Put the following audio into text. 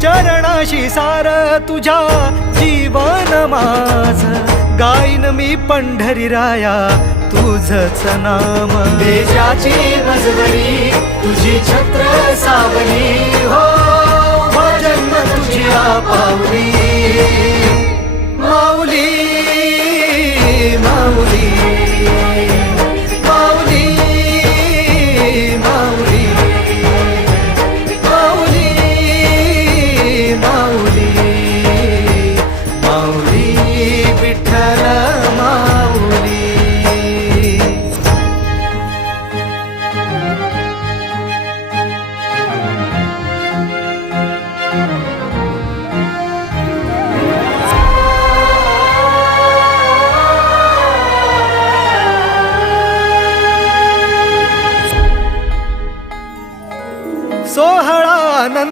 चरणाशी सार तुझ्या जीवन माझ गाईन मी पंढरी राया तुझच नाम देशाची मजबरी तुझी छत्र सावली हो जन्म तुझी पाऊल